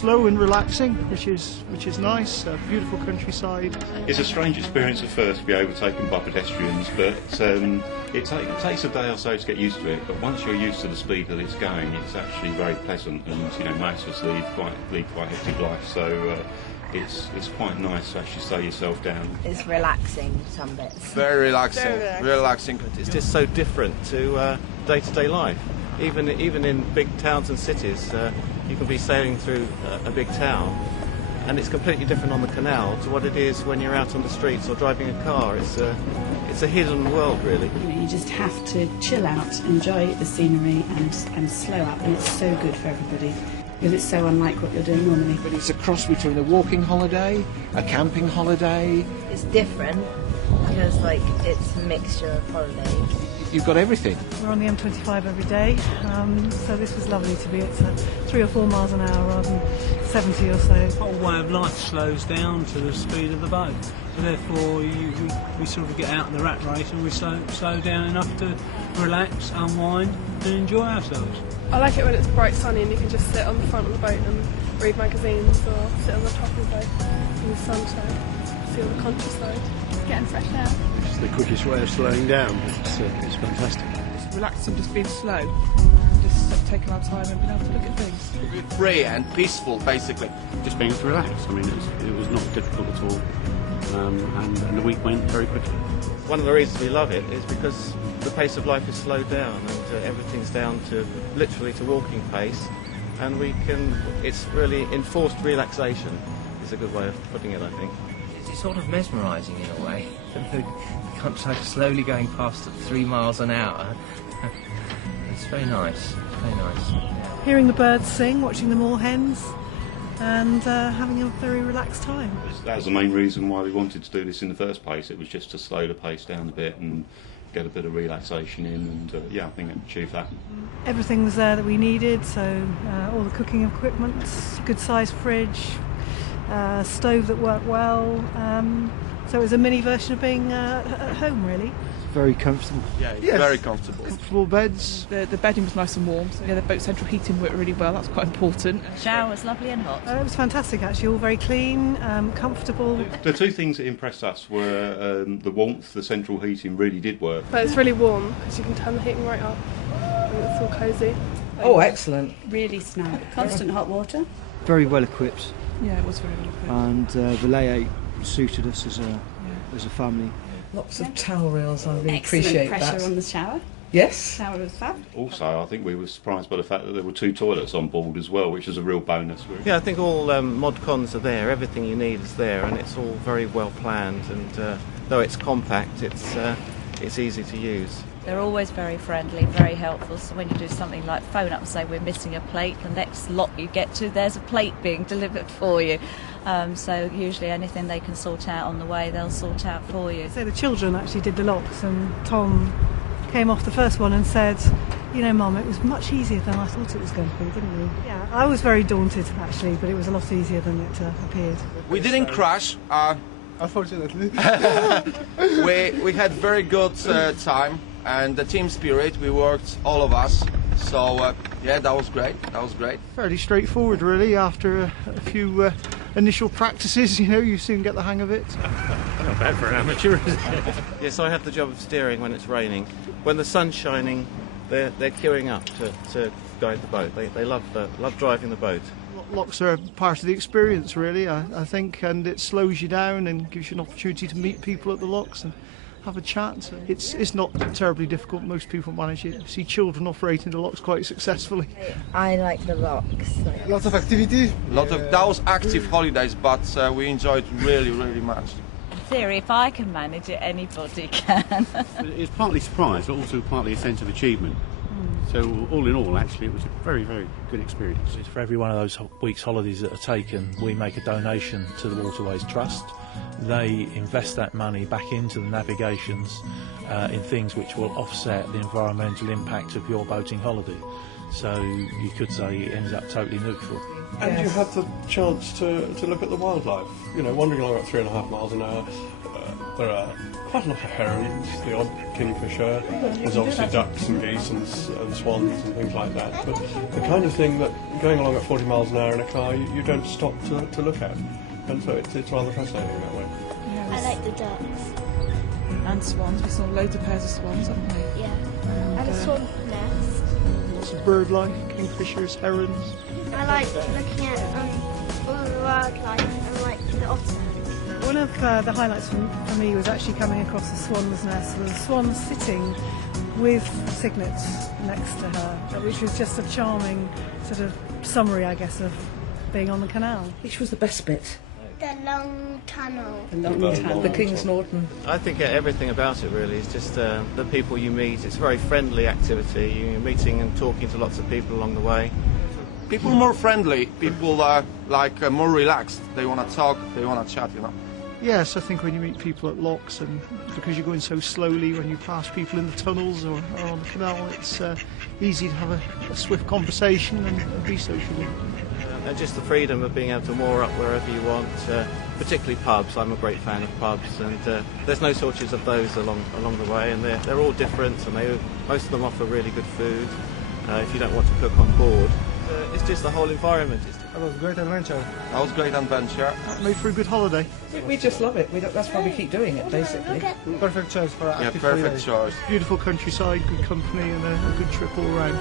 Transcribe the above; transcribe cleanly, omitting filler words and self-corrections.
slow and relaxing, which is nice. Beautiful countryside. It's a strange experience at first to be overtaken by pedestrians, but it takes a day or so to get used to it. But once you're used to the speed that it's going, it's actually very pleasant. And most of us lead quite hectic life, so it's quite nice to actually slow yourself down. It's relaxing some bits. Very relaxing. Very relaxing. It's just so different to day-to-day life. Even in big towns and cities, you can be sailing through a big town, and it's completely different on the canal to what it is when you're out on the streets or driving a car. It's a hidden world, really. You just have to chill out, enjoy the scenery, and slow up, and it's so good for everybody. Because it's so unlike what you're doing normally. But it's a cross between a walking holiday, a camping holiday. It's different because it's a mixture of holidays. You've got everything. We're on the M25 every day, so this was lovely to be at 3 or 4 miles an hour rather than 70 or so. The whole way of life slows down to the speed of the boat. So therefore we sort of get out in the rat race and we slow down enough to relax, unwind and enjoy ourselves. I like it when it's bright sunny and you can just sit on the front of the boat and read magazines or sit on the top of the boat in the sunshine, see all the countryside, getting fresh air. It's the quickest way of slowing down. It's fantastic. Just relaxing, just being slow, just taking our time and being able to look at things. Free and peaceful, basically. Just being relaxed. I mean, it was not difficult at all, and the week went very quickly. One of the reasons we love it is because the pace of life is slowed down, and everything's down to literally to walking pace, and it's really enforced relaxation is a good way of putting it, I think. It's sort of mesmerising in a way. The countryside slowly going past at 3 miles an hour. It's very nice, very nice. Hearing the birds sing, watching the moorhens, and having a very relaxed time. That was the main reason why we wanted to do this in the first place. It was just to slow the pace down a bit and get a bit of relaxation in, and I think it achieved that. Everything was there that we needed, so all the cooking equipment, good sized fridge, stove that worked well, so it was a mini version of being at home, really. Very comfortable. Yeah, it's very comfortable. Comfortable beds. The bedding was nice and warm, so the boat central heating worked really well, that's quite important. The shower was lovely and hot. It was fantastic actually, all very clean, comfortable. The two things that impressed us were the warmth. The central heating really did work. But it's really warm because you can turn the heating right up and it's all cosy. Oh, excellent. Really snug. Constant hot water. Very well equipped. Yeah, it was very well equipped. And the layout suited us as a family. Lots of towel reels, I really Excellent appreciate pressure that. on the shower. Yes. Shower was fab. Also, I think we were surprised by the fact that there were 2 toilets on board as well, which is a real bonus. Yeah, I think all mod cons are there. Everything you need is there, and it's all very well planned. And though it's compact, it's easy to use. They're always very friendly, very helpful. So when you do something like phone up and say we're missing a plate, the next lot you get to, there's a plate being delivered for you. So usually anything they can sort out on the way, they'll sort out for you. So the children actually did the locks, and Tom came off the first one and said, Mum, it was much easier than I thought it was going to be, didn't you? Yeah, I was very daunted actually, but it was a lot easier than it appeared. We didn't crash. Unfortunately. We had very good time, and the team spirit, we worked, all of us. So, that was great. Fairly straightforward, really. After a few initial practices, you soon get the hang of it. Not bad for an amateur, is it? Yes, I have the job of steering when it's raining. When the sun's shining, they're queuing up to guide the boat. They love driving the boat. Locks are part of the experience, really, I think, and it slows you down and gives you an opportunity to meet people at the locks and have a chat. It's not terribly difficult. Most people manage it. I see children operating the locks quite successfully. I like the locks. Lots of activity. That was active holidays, but we enjoyed really, really much. In theory, if I can manage it, anybody can. It's partly surprise, but also partly a sense of achievement. So all in all, actually, it was a very, very good experience. For every one of those week's holidays that are taken, we make a donation to the Waterways Trust. They invest that money back into the navigations in things which will offset the environmental impact of your boating holiday. So you could say it ends up totally neutral. And you had the chance to look at the wildlife, wandering along at 3.5 miles an hour. There are quite a lot of herons, the odd kingfisher. There's obviously ducks and geese and swans and things like that. But the kind of thing that going along at 40 miles an hour in a car, you don't stop to look at. And so it's rather fascinating that way. I like the ducks. And swans. We saw loads of pairs of swans, haven't we? Yeah. And a swan nest. Lots of bird life, kingfishers, herons. I like looking at all the wildlife and like the otters. One of the highlights for me was actually coming across the swan's nest. There was a swan sitting with cygnets next to her, which was just a charming sort of summary, I guess, of being on the canal. Which was the best bit? The long tunnel. The King's Norton. I think everything about it really is just the people you meet. It's a very friendly activity. You're meeting and talking to lots of people along the way. People more friendly, people are more relaxed. They want to talk, they want to chat, you know. Yes, I think when you meet people at locks, and because you're going so slowly, when you pass people in the tunnels or on the canal, it's easy to have a swift conversation and be sociable. And just the freedom of being able to moor up wherever you want, particularly pubs. I'm a great fan of pubs, and there's no shortage of those along the way, and they're all different, and most of them offer really good food if you don't want to cook on board. It's just the whole environment. That was a great adventure. That was a great adventure. Made for a good holiday. We just love it. That's why we keep doing it, basically. Perfect choice for perfect choice. Beautiful countryside, good company, and a good trip all round.